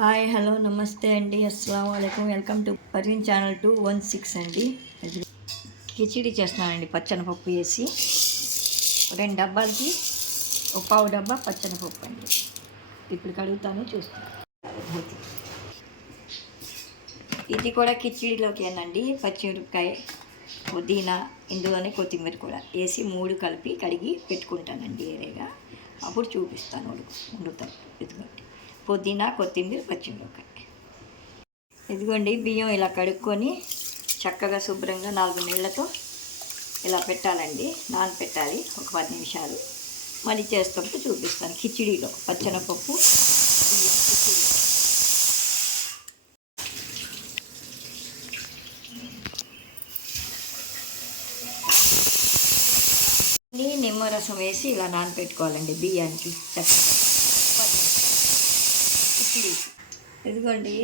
Hi hello నమస్తే అండి అస్సలం వాలేకుమ్ వెల్కమ్ టు పర్వీన్ ఛానల్ 216 అండి. కిచిడి చేస్తున్నానండి పచ్చనపప్పు వేసి 2 డబ్బాలకి ఒక పావు డబ్బా పచ్చనపప్పు అండి. ఇప్పుడు కడుగుతాను చూస్తాను. ఇది కూడా కిచిడిలోకేనండి. పచ్చిమిరపకాయ పుదీనా ఇందులోనే కొత్తిమీర కూడా వేసి 3 కలిపి కడిగి పెట్టుకుంటానండి ఏరేగా. అప్పుడు చూపిస్తాను వండుతాను. ఇదిగోండి పుదీనా కొత్తిమీర పచ్చిమిరపకాయ. ఇదిగోండి బియ్యం ఇలా కడుక్కొని చక్కగా శుభ్రంగా 4 నీళ్ళతో ఇలా పెట్టాలండి, నానపెట్టాలి ఒక 10 నిమిషాలు. మళ్ళీ చేస్తుంటే చూపిస్తాను. కిచిడిలో పచ్చనపప్పు బియ్యం కిచిడి. నిమ్మరసం వేసి ఇలా నానపెట్టుకోవాలండి బియ్యానికి చక్కగా 10 నిమిషాలు. కిచిడి ఇదిగోండి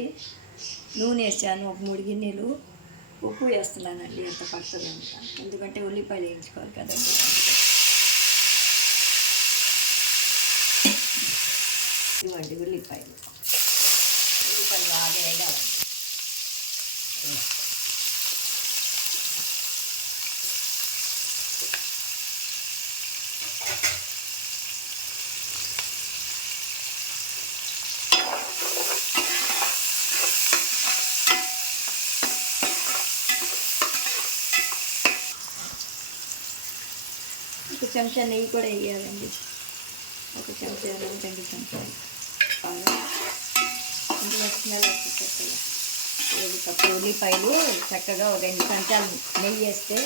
నూనె వేసాను ఒక 3 గిన్నెలు. ఉప్పు వేస్తున్నానండి ఎంత పడుతుంది అంత, ఎందుకంటే ఉల్లిపాయలు వేయించుకోవాలి కదండి. ఇవ్వండి ఉల్లిపాయలు బాగా వేయాలండి. ఒక చెంచా నెయ్యి కూడా వేయాలండి. ఒక చెంచా 2 చెంచాలు బాగా ఇందులో స్మెల్ వచ్చేటట్టుగా 7 కప్పులు ఉల్లిపాయలు చక్కగా 2 చెంచాలు నెయ్యి వేస్తే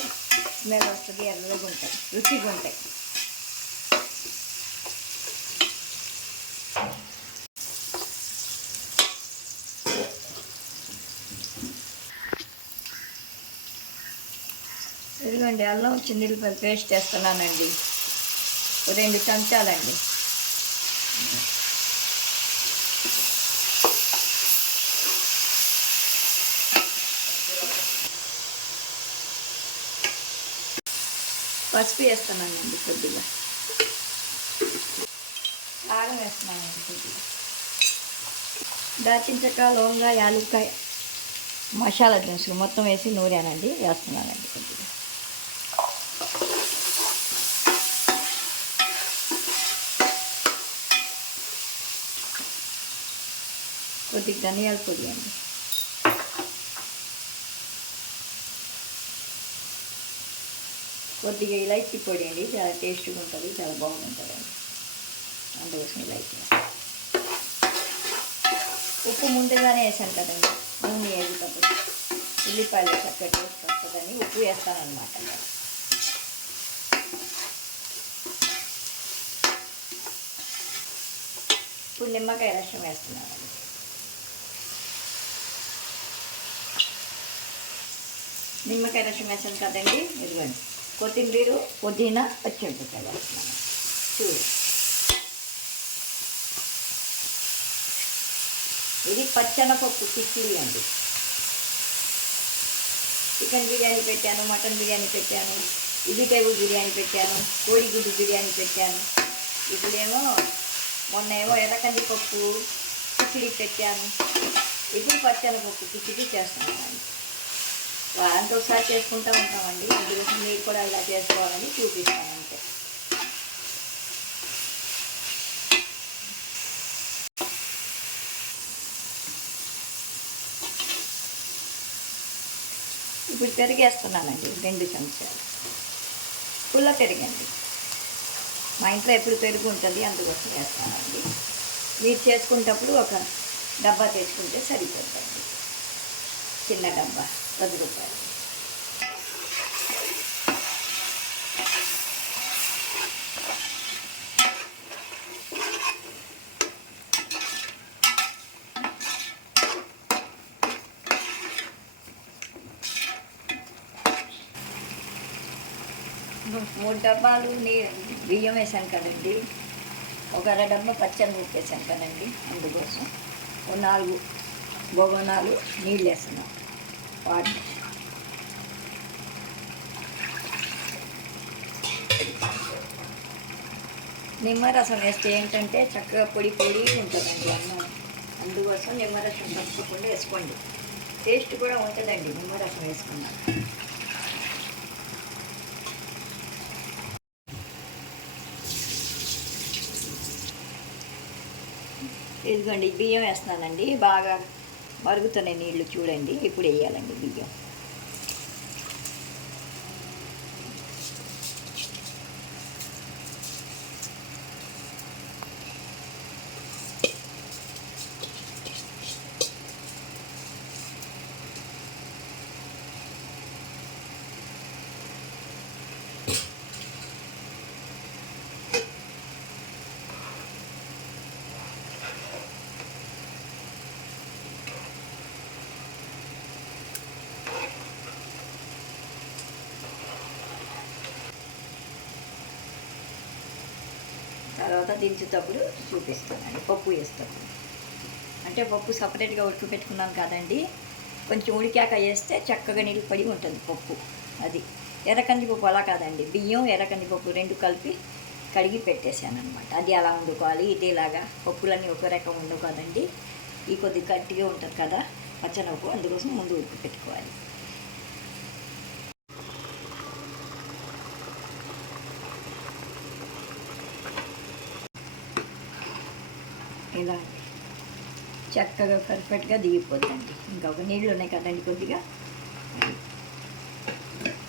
స్మెల్ వస్తుంది, ఎర్రగా ఉంటాయి, రుచిగా ఉంటాయి. ఇదిగోండి అల్లం చిన్నుల్లిపాయ పేస్ట్ వేస్తున్నానండి 2 చెంచాలండి. పసుపు వేస్తున్నానండి కొద్దిగా, కారం వేస్తున్నానండి కొద్దిగా, దాల్చిన చెక్క లవంగ యాలక్కాయ మసాలా దినుసులు మొత్తం వేసి నూరానండి, వేస్తున్నానండి కొద్దిగా. కొద్దిగా ధనియాల పొడి అండి, కొద్దిగా ఇలాచీ పొడి అండి, చాలా టేస్ట్గా ఉంటుంది, చాలా బాగుంటుంది అండి, అందుకోసం ఇలాచీ. ఉప్పు ముందుగానే వేసాను కదండి, నూనె వేసేటప్పుడు ఉల్లిపాయలు చక్కగా టేస్ట్ వస్తుందని ఉప్పు వేస్తానన్నమాట. ఇప్పుడు నిమ్మకాయ రసం వేస్తున్నానండి. నిమ్మకాయ రసం వేసాను కదండి. ఇదిగోండి కొత్తిమీర పుదీనా పచ్చిమిరపకాయ వేస్తున్నాను. చూడు ఇది పచ్చనపప్పు కిచిడి అండి. చికెన్ బిర్యానీ పెట్టాను, మటన్ బిర్యానీ పెట్టాను, వెజిటేబుల్ బిర్యానీ పెట్టాను, కోడిగుడ్డు బిర్యానీ పెట్టాను. ఇప్పుడేమో మొన్నేమో ఎర్రకంది పప్పు కిచిడి పెట్టాను. ఇప్పుడు పచ్చనపప్పు కిచిడి చేస్తున్నాను. వారంతో ఒకసారి చేసుకుంటూ ఉంటామండి, అందుకోసం మీరు కూడా ఇలా చేసుకోవాలని చూపిస్తాను అంతే. ఇప్పుడు పెరిగేస్తున్నానండి 2 చెంచాలు పుల్ల పెరిగండి. మా ఇంట్లో ఎప్పుడు పెరుగు ఉంటుంది, అందుకోసం వేస్తానండి. మీరు చేసుకునేటప్పుడు ఒక డబ్బా తెచ్చుకుంటే సరిపోతుంది, చిన్న డబ్బా 10 రూపాయలు. మూడు డబ్బాలు బియ్యం వేసాను కదండి, ఒక అర డబ్బా పచ్చనపప్పు వేసాను కదండి, అందుకోసం 4 బొగోనాలు నీళ్ళు వేస్తున్నాం. వాటి నిమ్మరసం వేస్తే ఏంటంటే చక్కగా పొడి పొడి ఉంటుందండి అన్నం, అందుకోసం నిమ్మరసం తప్పకుండా వేసుకోండి. టేస్ట్ కూడా ఉంటుందండి నిమ్మరసం వేసుకున్నాం. ఇదిగోండి బియ్యం వేస్తున్నానండి. బాగా మరుగుతున్నాయి నీళ్లు చూడండి. ఇప్పుడు వేయాలండి బియ్యం. తర్వాత దించేటప్పుడు చూపిస్తానండి. పప్పు వేస్తాను. అంటే పప్పు సపరేట్గా ఉడకపెట్టుకున్నాను కాదండి. కొంచెం ఉడికాక వేస్తే చక్కగా నిలబడి ఉంటుంది పప్పు. అది ఎర్రకందిపప్పు అలా కాదండి. బియ్యం ఎర్రకందిపప్పు రెండు కలిపి కడిగి పెట్టేశాను అనమాట. అది అలా వండుకోవాలి. ఇదేలాగా పప్పులన్నీ ఒక రకం ఉండవు కదండి. ఈ కొద్ది గట్టిగా ఉంటుంది కదా పచ్చనపప్పు, అందుకోసం ముందు ఉడికి పెట్టుకోవాలి. ఇలా చక్కగా పర్ఫెక్ట్గా దిగిపోతుందండి. ఇంకా ఒక నీళ్ళు ఉన్నాయి కదండి కొద్దిగా,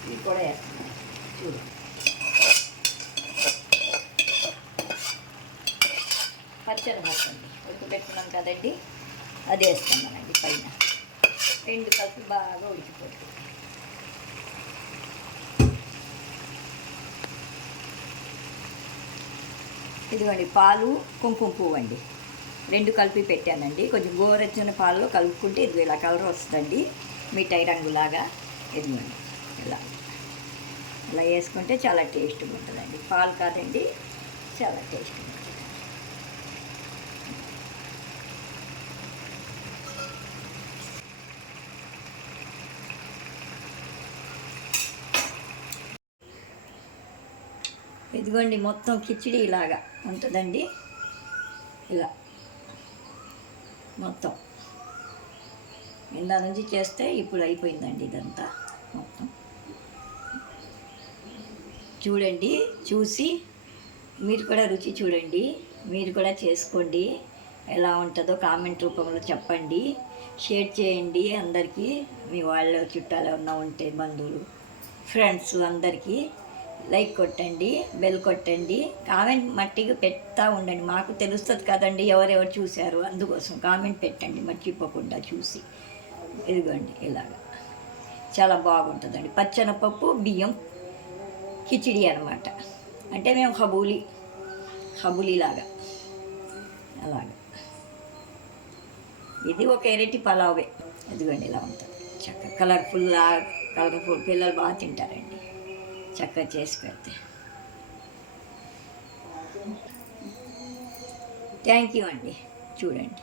ఇది కూడా వేస్తున్నాను చూడు. పచ్చనపప్పు అండి ఉడకబెట్టుకున్నాం కదండి, అది వేస్తున్నానండి పైన. రెండు కలిపి బాగా ఉడికిపోతుంది. ఇదిగోండి పాలు కుంకుమ పువ్వు అండి రెండు కలిపి పెట్టానండి. కొంచెం గోరెచ్చిన పాలలో కలుపుకుంటే ఇది ఇలా కలర్ వస్తుందండి, మిఠాయి రంగులాగా. ఇదిగోండి ఇలా ఇలా వేసుకుంటే చాలా టేస్ట్గా ఉంటుందండి. పాలు కాదండి, చాలా టేస్ట్గా ఉంటుంది. ఇదిగోండి మొత్తం కిచిడి ఇలాగా ఉంటుందండి. ఇలా మొత్తం ఇందా నుంచి చేస్తే ఇప్పుడు అయిపోయిందండి ఇదంతా మొత్తం. చూడండి, చూసి మీరు కూడా రుచి చూడండి, మీరు కూడా చేసుకోండి. ఎలా ఉంటుందో కామెంట్ రూపంలో చెప్పండి, షేర్ చేయండి అందరికీ. మీ వాళ్ళ చుట్టాలు ఏమన్నా ఉంటే బంధువులు, ఫ్రెండ్స్ అందరికీ లైక్ కొట్టండి, బెల్ కొట్టండి, కామెంట్ మట్టిగా పెడతా ఉండండి. మాకు తెలుస్తుంది కదండి ఎవరెవరు చూశారు, అందుకోసం కామెంట్ పెట్టండి మర్చిపోకుండా చూసి. ఇదిగోండి ఇలాగ చాలా బాగుంటుందండి. పచ్చనపప్పు బియ్యం కిచిడి అనమాట. అంటే మేము హబూలీలాగా అలాగా. ఇది ఒక ఎరటి పలావే. ఇదిగోండి ఇలా ఉంటుంది చక్కగా కలర్ఫుల్. పిల్లలు బాగా తింటారండి చక్కగా చేసి పెడితే. థ్యాంక్ యూ అండి. చూడండి.